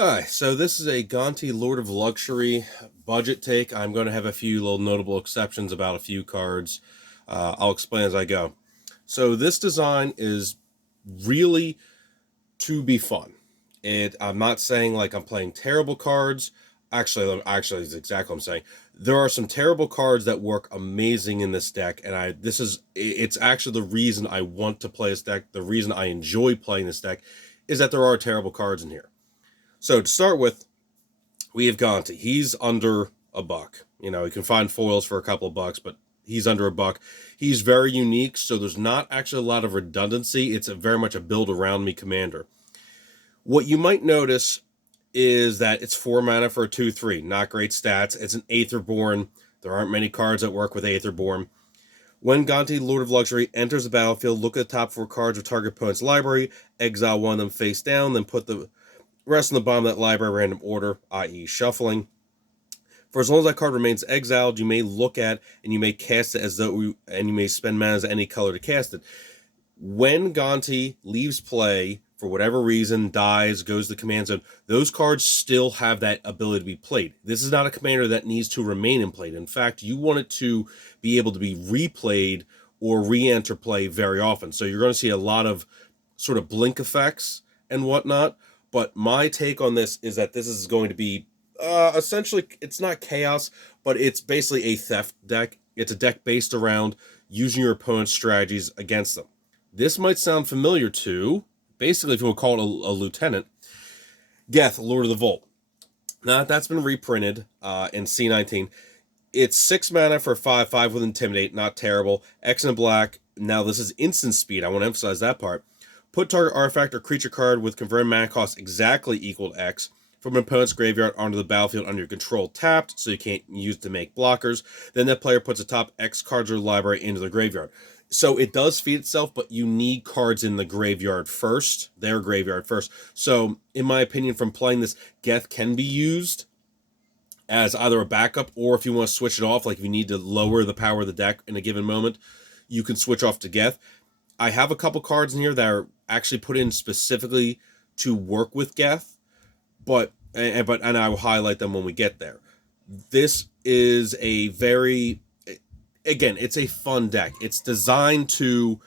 Hi, so this is a Gonti Lord of Luxury budget take. I'm going to have a few little notable exceptions about a few cards. I'll explain as I go. So this design is really to be fun. I'm not saying like I'm playing terrible cards. Actually, it's exactly what I'm saying. There are some terrible cards that work amazing in this deck, and it's actually the reason I want to play this deck. The reason I enjoy playing this deck is that there are terrible cards in here. So to start with, we have Gonti. He's under a buck. You can find foils for a couple of bucks, but he's under a buck. He's very unique, so there's not actually a lot of redundancy. It's very much a build around me commander. What you might notice is that it's 4 mana for a 2/3. Not great stats. It's an Aetherborn. There aren't many cards that work with Aetherborn. When Gonti, Lord of Luxury, enters the battlefield, look at the top 4 cards of target opponent's library, exile one of them face down, then put the rest on the bottom of that library random order, i.e. shuffling. For as long as that card remains exiled, you may look at and you may cast it and you may spend mana as any color to cast it. When Gonti leaves play, for whatever reason, dies, goes to the command zone, those cards still have that ability to be played. This is not a commander that needs to remain in play. In fact, you want it to be able to be replayed or re-enter play very often. So you're going to see a lot of sort of blink effects and whatnot. But my take on this is that this is going to be essentially, it's not chaos, but it's basically a theft deck. It's a deck based around using your opponent's strategies against them. This might sound familiar to, basically, if you want to call it a lieutenant, Geth, Lord of the Vault. Now, that's been reprinted in C19. It's 6 mana for 5/5 with Intimidate, not terrible. X and black. Now, this is instant speed. I want to emphasize that part. Put target artifact or creature card with converted mana cost exactly equal to X from an opponent's graveyard onto the battlefield under your control tapped, so you can't use it to make blockers. Then that player puts the top X cards of the library into the graveyard. So it does feed itself, but you need cards in the graveyard first, their graveyard first. So, in my opinion, from playing this, Geth can be used as either a backup, or if you want to switch it off, like if you need to lower the power of the deck in a given moment, you can switch off to Geth. I have a couple cards in here that are actually put in specifically to work with Geth, and I will highlight them when we get there. This is a very, again, it's a fun deck. It's designed to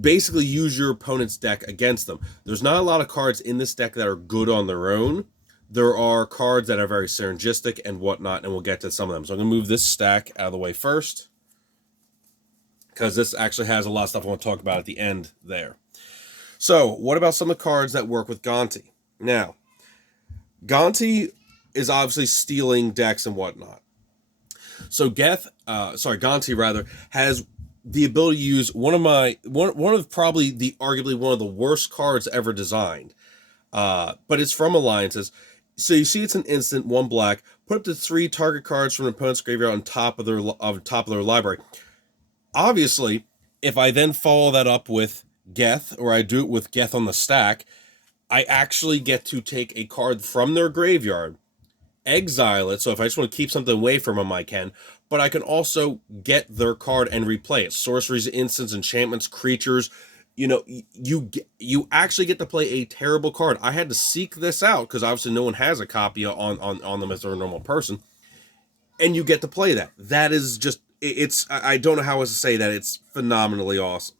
basically use your opponent's deck against them. There's not a lot of cards in this deck that are good on their own. There are cards that are very synergistic and whatnot, and we'll get to some of them. So I'm going to move this stack out of the way first, because this actually has a lot of stuff I want to talk about at the end there. So, what about some of the cards that work with Gonti? Now, Gonti is obviously stealing decks and whatnot. So Gonti rather, has the ability to use one of probably the arguably one of the worst cards ever designed. But it's from Alliances. So you see it's an instant, 1 black, put up to 3 target cards from an opponent's graveyard on top of their library. Obviously, if I then follow that up with Geth, or I do it with Geth on the stack, I actually get to take a card from their graveyard, exile it. So if I just want to keep something away from them, I can. But I can also get their card and replay it. Sorceries, instants, enchantments, creatures. You actually get to play a terrible card. I had to seek this out because obviously no one has a copy on them as they're a normal person, and you get to play that. That is just, I don't know how else to say that. It's phenomenally awesome.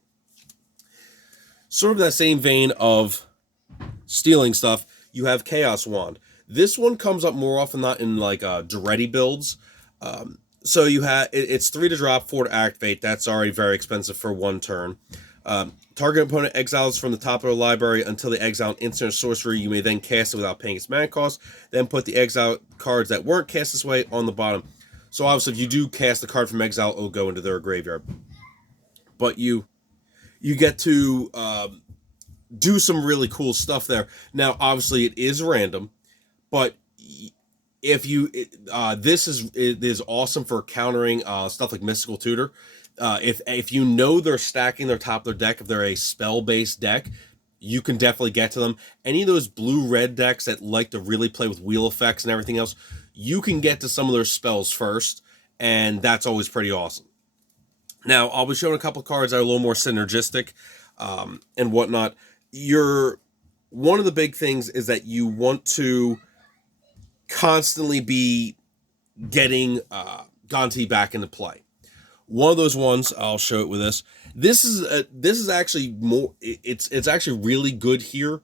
Sort of that same vein of stealing stuff, you have Chaos Wand. This one comes up more often not in like Duretti builds. So you have it's 3 to drop, 4 to activate. That's already very expensive for 1 turn. Target opponent exiles from the top of the library until they exile an instant or sorcery. You may then cast it without paying its mana cost. Then put the exile cards that weren't cast this way on the bottom. So obviously, if you do cast the card from exile, it'll go into their graveyard. But you get to do some really cool stuff there. Now, obviously, it is random, but if you this is awesome for countering stuff like Mystical Tutor. If you know they're stacking their top of their deck, if they're a spell-based deck, you can definitely get to them. Any of those blue-red decks that like to really play with wheel effects and everything else, you can get to some of their spells first, and that's always pretty awesome. Now, I'll be showing a couple of cards that are a little more synergistic and whatnot. one of the big things is that you want to constantly be getting Gonti back into play. One of those ones, I'll show it with this. This is actually more. It's actually really good here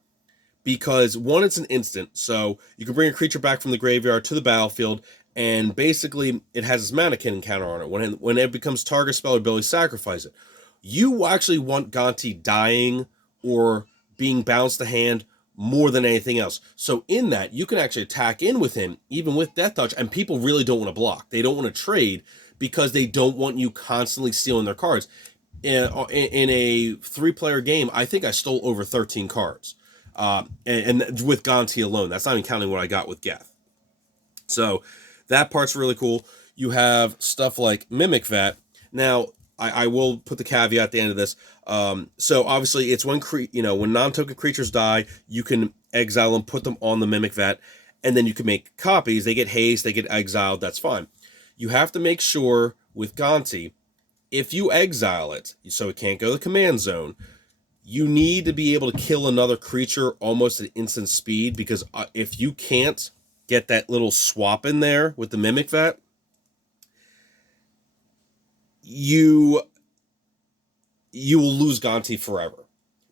because one, it's an instant, so you can bring a creature back from the graveyard to the battlefield, and basically it has this mannequin counter on it. When it becomes target spell ability, sacrifice it. You actually want Gonti dying or being bounced to hand more than anything else. So in that, you can actually attack in with him, even with Death Touch, and people really don't want to block. They don't want to trade because they don't want you constantly stealing their cards. In a 3-player game, I think I stole over 13 cards. And with Gonti alone. That's not even counting what I got with Geth. So that part's really cool. You have stuff like Mimic Vat. Now, I will put the caveat at the end of this. So obviously, it's when non-token creatures die, you can exile them, put them on the Mimic Vat, and then you can make copies. They get haste, they get exiled. That's fine. You have to make sure with Gonti, if you exile it, so it can't go to the command zone, you need to be able to kill another creature almost at instant speed, because if you can't get that little swap in there with the Mimic Vat, you will lose Gonti forever,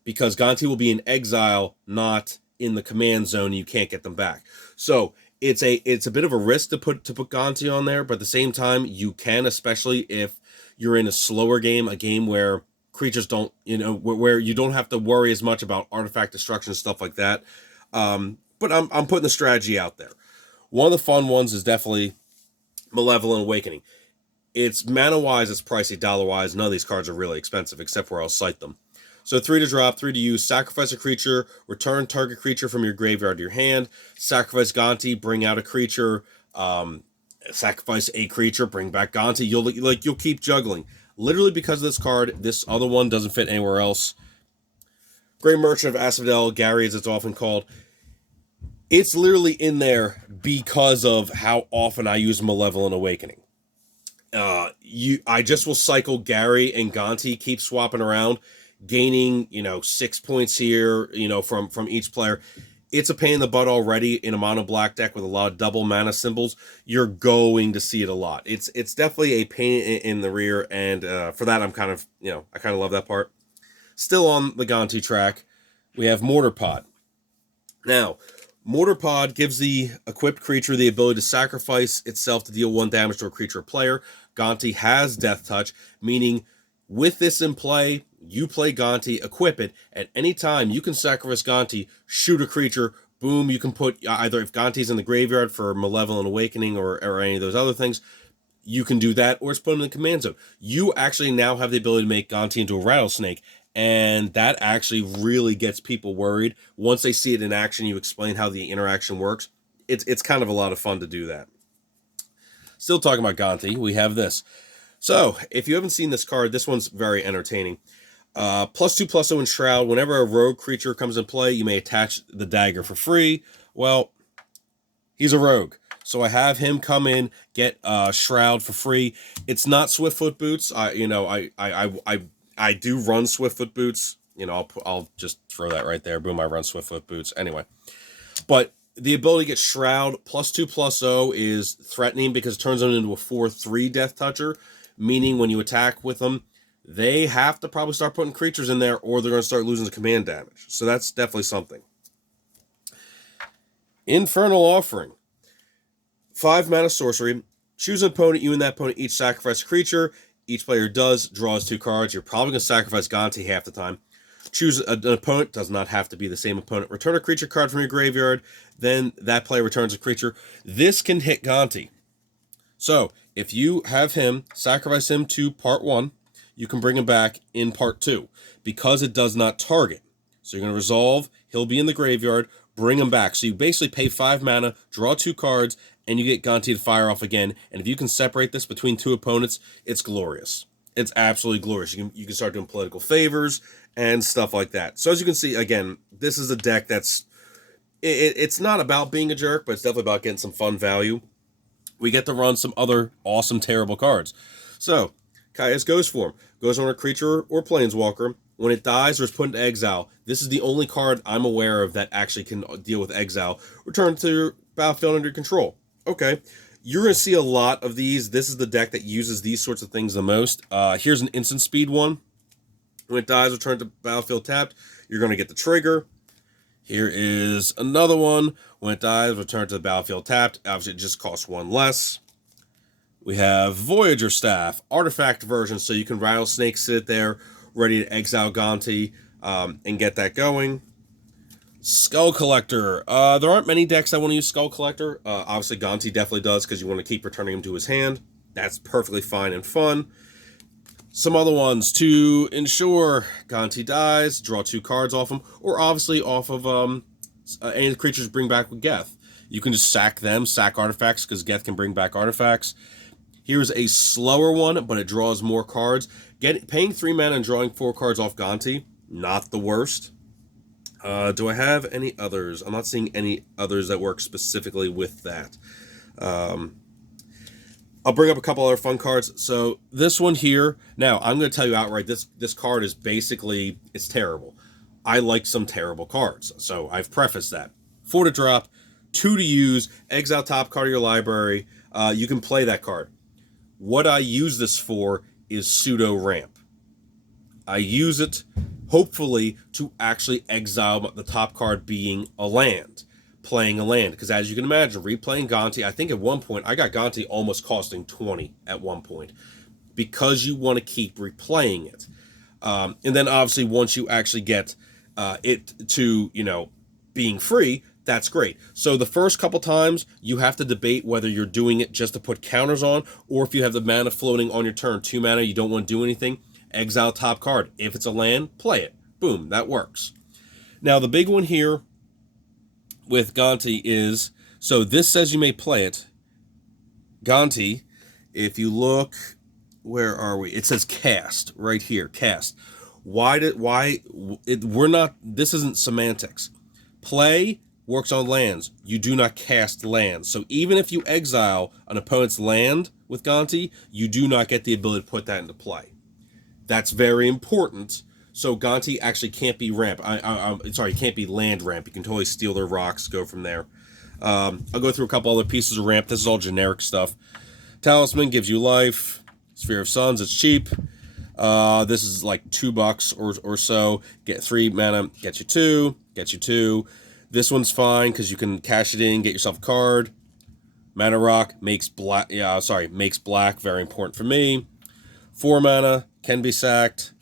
because Gonti will be in exile, not in the command zone, and you can't get them back. So it's a bit of a risk to put Gonti on there, but at the same time, you can, especially if you're in a slower game, a game where creatures don't, where you don't have to worry as much about artifact destruction and stuff like that. But I'm putting the strategy out there. One of the fun ones is definitely Malevolent Awakening. It's mana-wise, it's pricey. Dollar-wise, none of these cards are really expensive, except where I'll cite them. So 3 to drop, 3 to use, sacrifice a creature, return target creature from your graveyard to your hand, sacrifice Gonti, bring out a creature, sacrifice a creature, bring back Gonti. You'll keep juggling. Literally because of this card, this other one doesn't fit anywhere else. Great Merchant of Asphodel, Gary as it's often called. It's literally in there because of how often I use Malevolent Awakening. I just will cycle Gary and Gonti, keep swapping around, gaining 6 points here, from each player. It's a pain in the butt already in a mono black deck with a lot of double mana symbols. You're going to see it a lot. It's definitely a pain in the rear, and for that I'm kind of I kind of love that part. Still on the Gonti track, we have Mortar Pod. Now, Mortar Pod gives the equipped creature the ability to sacrifice itself to deal 1 damage to a creature or player. Gonti has Death Touch, meaning with this in play, you play Gonti, equip it. At any time, you can sacrifice Gonti, shoot a creature, boom, you can put either, if Gonti's in the graveyard for Malevolent Awakening or any of those other things, you can do that, or just put him in the command zone. You actually now have the ability to make Gonti into a rattlesnake, and that actually really gets people worried. Once they see it in action, you explain how the interaction works. It's kind of a lot of fun to do that. Still talking about Gonti, we have this. So, if you haven't seen this card, this one's very entertaining. +2/+0 Shroud. Whenever a rogue creature comes in play, you may attach the dagger for free. Well, he's a rogue, so I have him come in, get Shroud for free. It's not Swiftfoot Boots. I do run Swiftfoot Boots. I'll just throw that right there. Boom, I run Swiftfoot Boots. Anyway, but the ability to get Shroud +2/+0 is threatening because it turns them into a 4/3 Death Toucher, meaning when you attack with them, they have to probably start putting creatures in there, or they're going to start losing the command damage. So that's definitely something. Infernal Offering. 5 mana sorcery. Choose an opponent. You and that opponent each sacrifice a creature. Each player draws 2 cards. You're probably going to sacrifice Gonti half the time. Choose an opponent. Does not have to be the same opponent. Return a creature card from your graveyard. Then that player returns a creature. This can hit Gonti. So, if you have him, sacrifice him to part 1, you can bring him back in part 2, because it does not target. So you're going to resolve, he'll be in the graveyard, bring him back. So you basically pay 5 mana, draw 2 cards, and you get Gonti to fire off again. And if you can separate this between 2 opponents, it's glorious. It's absolutely glorious. You can start doing political favors and stuff like that. So as you can see, again, this is a deck that's... It's not about being a jerk, but it's definitely about getting some fun value. We get to run some other awesome, terrible cards. So, Kaya's Ghost Form. Goes on a creature or planeswalker. When it dies or is put into exile, this is the only card I'm aware of that actually can deal with exile. Return to your battlefield under control. Okay. You're going to see a lot of these. This is the deck that uses these sorts of things the most. Here's an instant speed one. When it dies, return to battlefield tapped. You're going to get the trigger. Here is another one. When it dies, return to the battlefield tapped. Obviously, it just costs one less. We have Voyager Staff, artifact version, so you can Rattlesnake sit there, ready to exile Gonti and get that going. Skull Collector. There aren't many decks that want to use Skull Collector. Obviously, Gonti definitely does because you want to keep returning him to his hand. That's perfectly fine and fun. Some other ones to ensure Gonti dies, draw 2 cards off him, or obviously off of any of the creatures bring back with Geth. You can just sack them, sack artifacts, because Geth can bring back artifacts. Here's a slower one, but it draws more cards. Paying 3 mana and drawing 4 cards off Gonti, not the worst. Do I have any others? I'm not seeing any others that work specifically with that. I'll bring up a couple other fun cards. So this one here, now I'm going to tell you outright, this card is basically, it's terrible. I like some terrible cards, so I've prefaced that. 4 to drop, 2 to use, exile top card of your library. You can play that card. What I use this for is pseudo ramp. I use it, hopefully, to actually exile the top card being a land. Playing a land, because as you can imagine, replaying Gonti, I think at one point, I got Gonti almost costing 20 at one point, because you want to keep replaying it. And then obviously once you actually get it to, being free, that's great. So the first couple times, you have to debate whether you're doing it just to put counters on, or if you have the mana floating on your turn, 2 mana, you don't want to do anything, exile top card. If it's a land, play it. Boom, that works. Now the big one here with Gonti is, so this says you may play it. Gonti, if you look, where are we? It says cast right here, cast. This isn't semantics. Play works on lands. You do not cast lands. So even if you exile an opponent's land with Gonti, you do not get the ability to put that into play. That's very important. So Gonti actually can't be ramp. Sorry, can't be land ramp. You can totally steal their rocks, go from there. I'll go through a couple other pieces of ramp. This is all generic stuff. Talisman gives you life. Sphere of Suns, it's cheap. This is like $2 or so. Get 3 mana, get you 2, get you 2. This one's fine because you can cash it in, get yourself a card. Mana Rock makes black. Makes black. Very important for me. 4 mana can be sacked.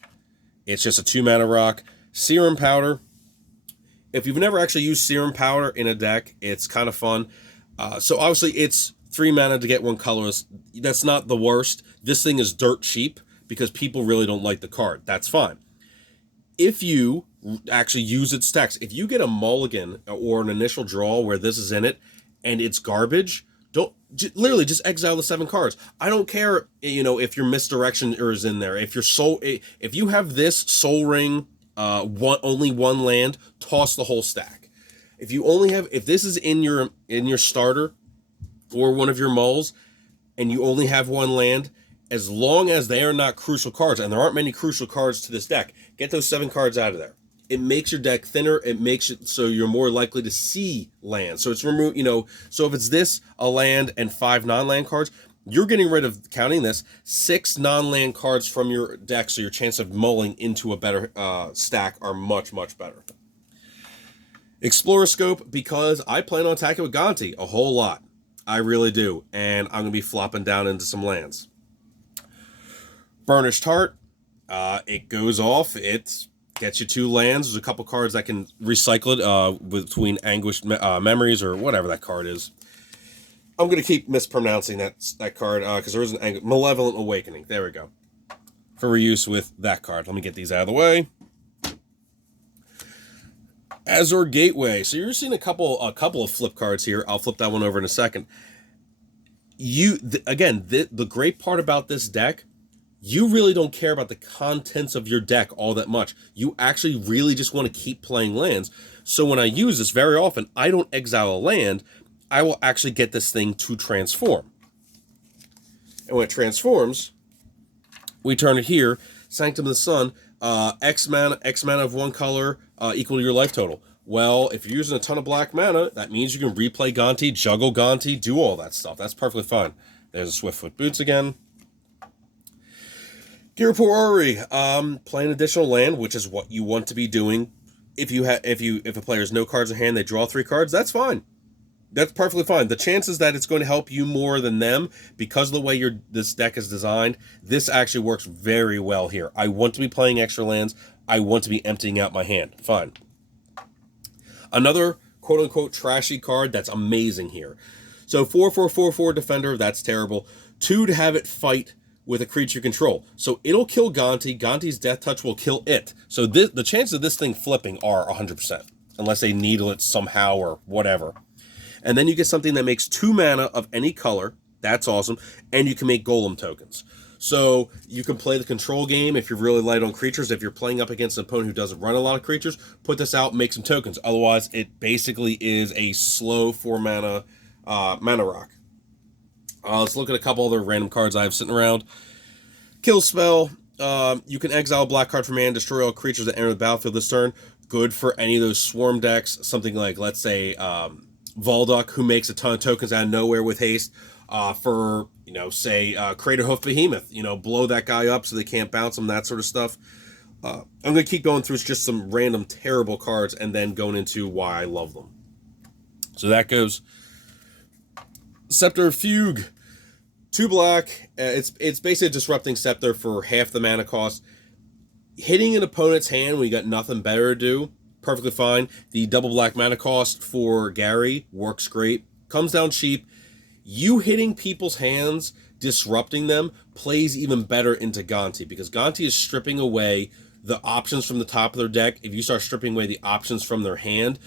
It's just a 2 mana rock. Serum Powder. If you've never actually used Serum Powder in a deck, it's kind of fun. So obviously it's 3 mana to get 1 colorless. That's not the worst. This thing is dirt cheap because people really don't like the card. That's fine. If you actually use its text, if you get a mulligan or an initial draw where this is in it and it's garbage, literally just exile the 7 cards. I don't care, if your misdirection is in there. If you have this Soul Ring, only 1 land, toss the whole stack. If this is in your starter or one of your mulls, and you only have 1 land, as long as they are not crucial cards, and there aren't many crucial cards to this deck, get those 7 cards out of there. It makes your deck thinner. It makes it so you're more likely to see land. So it's removed, so if it's this, a land, and 5 non-land cards, you're getting rid of, counting this, 6 non-land cards from your deck, so your chance of mulling into a better stack are much, much better. Explorer Scope, because I plan on attacking with Gonti a whole lot. I really do. And I'm going to be flopping down into some lands. Burnished Heart, it goes off, it gets you 2 lands. There's a couple cards that can recycle it between Anguished Memories or whatever that card is. I'm going to keep mispronouncing that card because there is an Malevolent Awakening. There we go. For reuse with that card. Let me get these out of the way. Azure Gateway. So you're seeing a couple of flip cards here. I'll flip that one over in a second. The great part about this deck, you really don't care about the contents of your deck all that much. You actually really just want to keep playing lands. So when I use this, very often, I don't exile a land. I will actually get this thing to transform. And when it transforms, we turn it here. Sanctum of the Sun. X mana of one color equal to your life total. Well, if you're using a ton of black mana, that means you can replay Gonti, juggle Gonti, do all that stuff. That's perfectly fine. There's a Swiftfoot Boots again. Girapur, play an additional land, which is what you want to be doing. If a player has no cards in hand, they draw 3 cards. That's fine. That's perfectly fine. The chances that it's going to help you more than them because of the way this deck is designed, this actually works very well here. I want to be playing extra lands. I want to be emptying out my hand. Fine. Another quote-unquote trashy card that's amazing here. So 4/4/4/4 Defender, that's terrible. 2 to have it fight with a creature you control. So it'll kill Gonti. Gonti's Death Touch will kill it. So the chances of this thing flipping are 100%. Unless they needle it somehow or whatever. And then you get something that makes 2 mana of any color. That's awesome. And you can make Golem tokens. So you can play the control game if you're really light on creatures. If you're playing up against an opponent who doesn't run a lot of creatures, put this out, make some tokens. Otherwise, it basically is a slow 4 mana mana rock. Let's look at a couple other random cards I have sitting around. Kill spell. You can exile a black card from hand, destroy all creatures that enter the battlefield this turn. Good for any of those swarm decks. Something like, let's say, Volduck, who makes a ton of tokens out of nowhere with haste. For, say, Craterhoof Behemoth. Blow that guy up so they can't bounce him, that sort of stuff. I'm going to keep going through just some random terrible cards and then going into why I love them. So that goes Scepter of Fugue. 2 black. It's basically disrupting Scepter for half the mana cost. Hitting an opponent's hand when you got nothing better to do, perfectly fine. The double black mana cost for Gary works great. Comes down cheap. You hitting people's hands, disrupting them, plays even better into Gonti, because Gonti is stripping away the options from the top of their deck. If you start stripping away the options from their hand,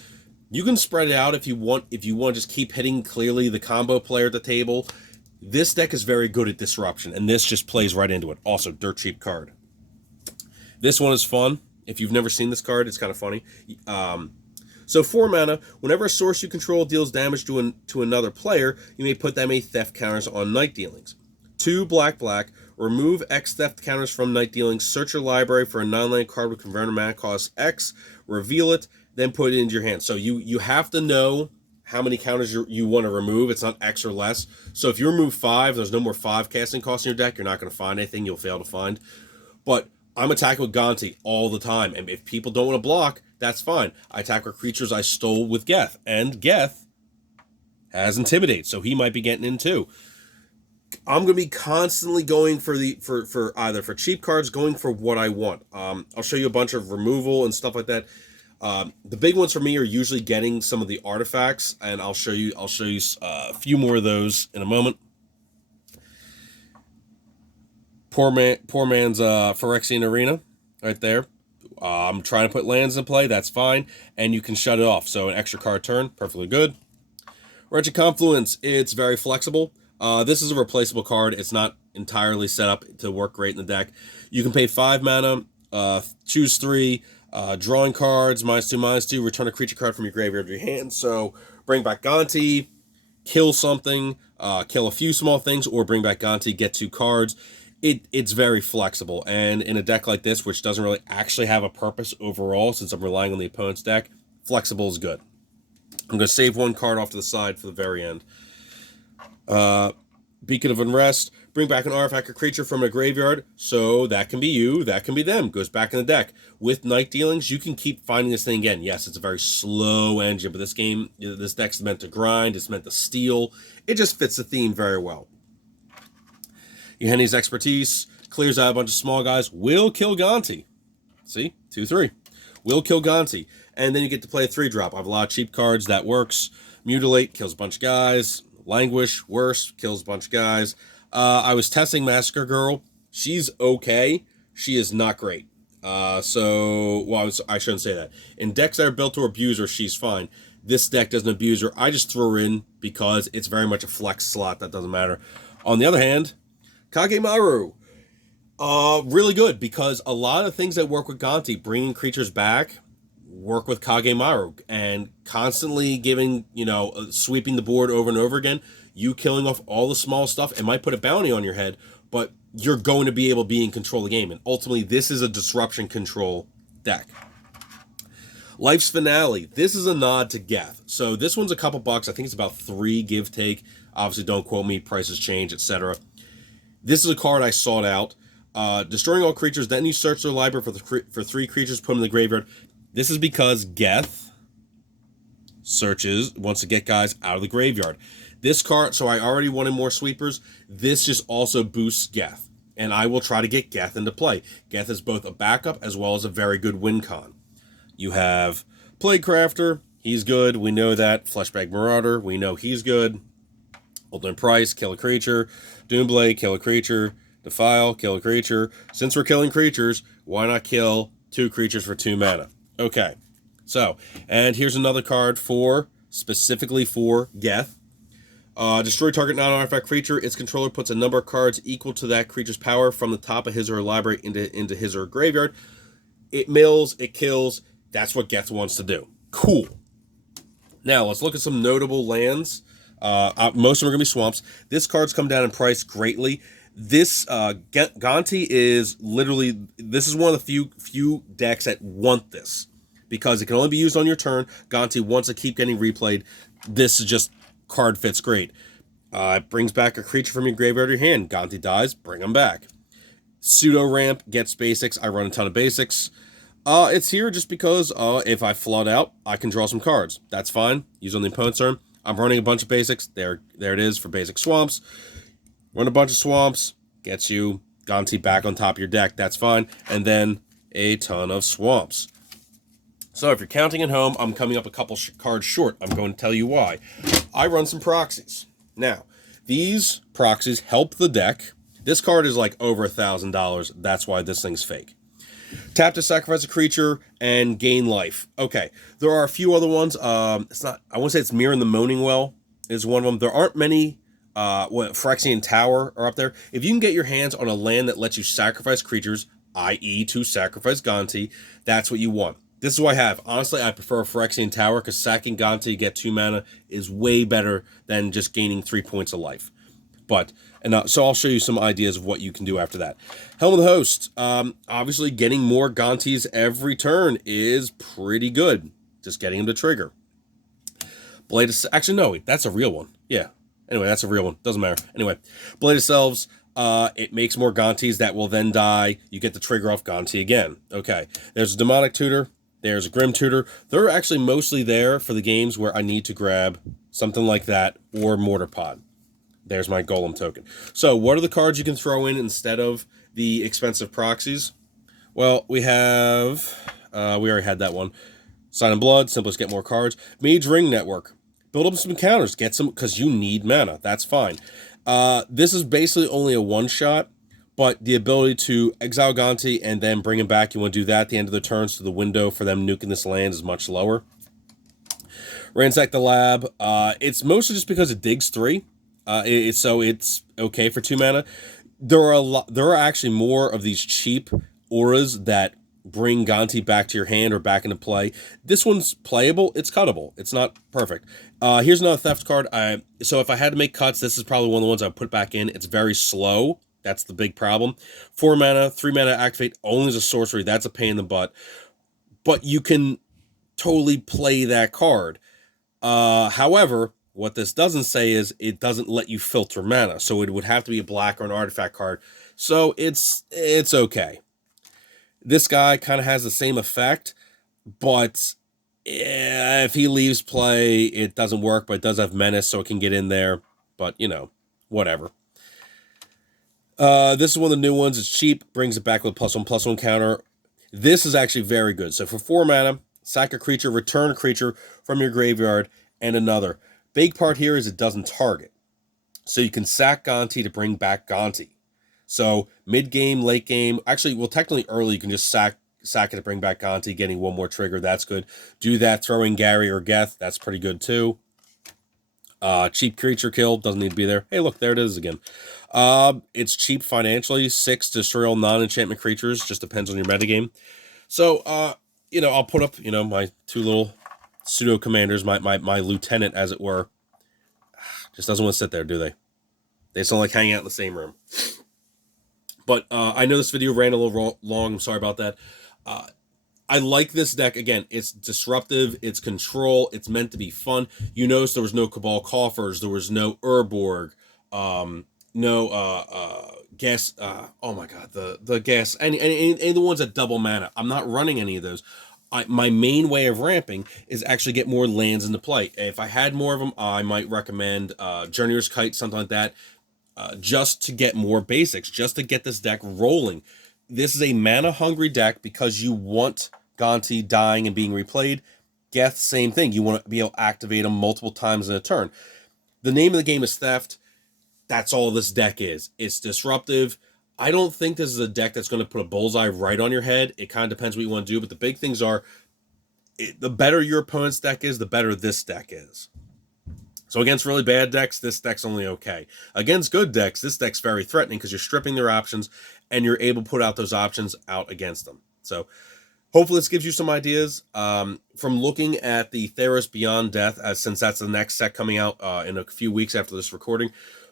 you can spread it out if you want. If you want to just keep hitting clearly the combo player at the table, this deck is very good at disruption, and this just plays right into it. Also, dirt cheap card. This one is fun. If you've never seen this card, it's kind of funny. So 4 mana, whenever a source you control deals damage to another player, you may put that many theft counters on night dealings. 2 black, remove X theft counters from night dealings, search your library for a non-land card with converted mana cost X, reveal it, then put it into your hand. So you have to know how many counters you want to remove. It's not X or less. So if you remove 5, there's no more 5 casting costs in your deck, you're not going to find anything you'll fail to find. But I'm attacking with Gonti all the time, and if people don't want to block, that's fine. I attack with creatures I stole with Geth, and Geth has Intimidate, so he might be getting in too. I'm going to be constantly going for either for cheap cards, going for what I want. I'll show you a bunch of removal and stuff like that. The big ones for me are usually getting some of the artifacts, and I'll show you a few more of those in a moment. Poor man's Phyrexian Arena, right there. I'm trying to put lands in play, that's fine, and you can shut it off. So an extra card turn, perfectly good. Ratchet Confluence, it's very flexible. This is a replaceable card. It's not entirely set up to work great in the deck. You can pay 5 mana, choose 3, drawing cards, -2/-2, return a creature card from your graveyard to your hand. So bring back Gonti, kill something, kill a few small things, or bring back Gonti, get 2 cards. It's very flexible, and in a deck like this, which doesn't really actually have a purpose overall, since I'm relying on the opponent's deck, flexible is good. I'm going to save 1 card off to the side for the very end. Beacon of Unrest, bring back an artifact or creature from a graveyard, so that can be you, that can be them, goes back in the deck. With night dealings, you can keep finding this thing again. Yes, it's a very slow engine, but this deck's meant to grind, it's meant to steal. It just fits the theme very well. Eugenio's Expertise clears out a bunch of small guys, will kill Gonti. See? 2/3. Will kill Gonti. And then you get to play a 3-drop. I have a lot of cheap cards, that works. Mutilate, kills a bunch of guys. Languish, worse, kills a bunch of guys. I was testing Massacre Girl. She's okay. She is not great. I shouldn't say that. In decks that are built to abuse her, she's fine. This deck doesn't abuse her. I just throw her in because it's very much a flex slot. That doesn't matter. On the other hand, Kagemaru, really good, because a lot of things that work with Gonti, bringing creatures back, work with Kagemaru, and constantly giving, sweeping the board over and over again, you killing off all the small stuff. It might put a bounty on your head, but you're going to be able to be in control of the game. And ultimately, this is a disruption control deck. Life's Finale. This is a nod to Geth. So this one's a couple bucks. I think it's about 3 give take. Obviously, don't quote me. Prices change, etc. This is a card I sought out. Destroying all creatures. Then you search their library for 3 creatures. Put them in the graveyard. This is because Geth wants to get guys out of the graveyard. This card, so I already wanted more sweepers. This just also boosts Geth. And I will try to get Geth into play. Geth is both a backup as well as a very good win con. You have Plaguecrafter, he's good, we know that. Fleshbag Marauder, we know he's good. Ultimate Price, kill a creature. Doomblade, kill a creature. Defile, kill a creature. Since we're killing creatures, why not kill 2 creatures for 2 mana? Okay, so, and here's another card specifically for Geth. Destroy target non-artifact creature. Its controller puts a number of cards equal to that creature's power from the top of his or her library into his or her graveyard. It mills, it kills. That's what Geth wants to do. Cool. Now, let's look at some notable lands. Most of them are going to be swamps. This card's come down in price greatly. This Gonti is literally, this is one of the few decks that want this. Because it can only be used on your turn. Gonti wants to keep getting replayed. This is just, card fits great. It brings back a creature from your graveyard or your hand. Gonti dies, bring them back. Pseudo ramp, gets basics. I run a ton of basics. It's here just because if I flood out, I can draw some cards. That's fine. Use on the opponent's turn. I'm running a bunch of basics. There it is for basic swamps. Run a bunch of swamps. Gets you Gonti back on top of your deck. That's fine. And then a ton of swamps. So if you're counting at home, I'm coming up a couple cards short. I'm going to tell you why. I run some proxies. Now, these proxies help the deck. This card is like over $1,000. That's why this thing's fake. Tap to sacrifice a creature and gain life. Okay, there are a few other ones. It's not. I want to say it's Mirror in the Moaning Well is one of them. There aren't many. Phyrexian Tower are up there. If you can get your hands on a land that lets you sacrifice creatures, i.e., to sacrifice Gonti, that's what you want. This is what I have. Honestly, I prefer a Phyrexian Tower because sacking Gonti to get 2 mana is way better than just gaining 3 points of life. So I'll show you some ideas of what you can do after that. Helm of the Host. Obviously, getting more Gontis every turn is pretty good. Just getting them to trigger. Blade of... Actually, no, wait, that's a real one. Yeah. Anyway, that's a real one. Doesn't matter. Anyway, Blade of Selves. It makes more Gontis that will then die. You get the trigger off Gonti again. Okay. There's a Demonic Tutor. There's a Grim Tutor. They're actually mostly there for the games where I need to grab something like that or Mortar Pod. There's my Golem token. So what are the cards you can throw in instead of the expensive proxies? Well, we have... we already had that one. Sign in Blood. Simplest, get more cards. Mage Ring Network. Build up some counters. Get some... Because you need mana. That's fine. This is basically only a one-shot. But the ability to exile Gonti and then bring him back, you want to do that at the end of the turn, so the window for them nuking this land is much lower. Ransack the Lab. It's mostly just because it digs 3. So it's okay for 2 mana. There are actually more of these cheap auras that bring Gonti back to your hand or back into play. This one's playable. It's cuttable. It's not perfect. Here's another theft card. So if I had to make cuts, this is probably one of the ones I would put back in. It's very slow. That's the big problem. 4 mana, 3 mana activate only as a sorcery. That's a pain in the butt. But you can totally play that card. However, what this doesn't say is it doesn't let you filter mana. So it would have to be a black or an artifact card. So it's okay. This guy kind of has the same effect, but if he leaves play, it doesn't work, but it does have menace, so it can get in there. But, whatever. This is one of the new ones. It's cheap, brings it back with +1/+1 counter. This is actually very good. So for 4 mana, sack a creature, return a creature from your graveyard, and another. Big part here is it doesn't target. So you can sack Gonti to bring back Gonti. So mid-game, late game, actually, well, technically early, you can just sack it to bring back Gonti, getting 1 more trigger. That's good. Do that, throwing Gary or Geth. That's pretty good too. Cheap creature kill, doesn't need to be there. Hey, look, there it is again. It's cheap financially. 6 destroy all non-enchantment creatures. Just depends on your metagame. So, I'll put up, my 2 little pseudo commanders, my lieutenant, as it were. Just doesn't want to sit there, do they? They just don't like hanging out in the same room. But I know this video ran a little long. I'm sorry about that. I like this deck. Again, it's disruptive, it's control, it's meant to be fun. You notice there was no Cabal Coffers, there was no Urborg, no gas. Oh my god, the gas. Any of the ones that double mana. I'm not running any of those. My main way of ramping is actually get more lands into play. If I had more of them, I might recommend Journeyer's Kite, something like that, just to get more basics, just to get this deck rolling. This is a mana-hungry deck because you want Gonti dying and being replayed. Geth, same thing. You want to be able to activate them multiple times in a turn. The name of the game is Theft. That's all this deck is. It's disruptive. I don't think this is a deck that's going to put a bullseye right on your head. It kind of depends what you want to do, but the big things are, the better your opponent's deck is, the better this deck is. So against really bad decks, this deck's only okay. Against good decks, this deck's very threatening because you're stripping their options and you're able to put out those options out against them. So hopefully this gives you some ideas. From looking at the Theros Beyond Death, since that's the next set coming out in a few weeks after this recording,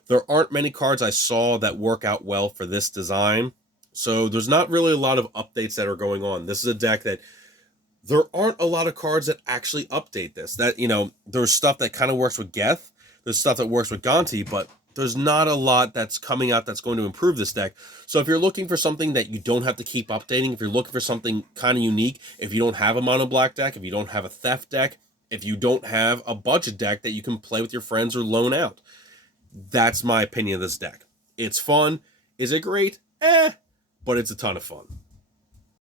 there aren't many cards I saw that work out well for this design. So there's not really a lot of updates that are going on. This is a deck that there aren't a lot of cards that actually update this. That, you know, there's stuff that kind of works with Geth. There's stuff that works with Gonti, but there's not a lot that's coming out that's going to improve this deck. So if you're looking for something that you don't have to keep updating, if you're looking for something kind of unique, if you don't have a mono black deck, if you don't have a theft deck, if you don't have a budget deck that you can play with your friends or loan out, that's my opinion of this deck. It's fun. Is it great? But it's a ton of fun.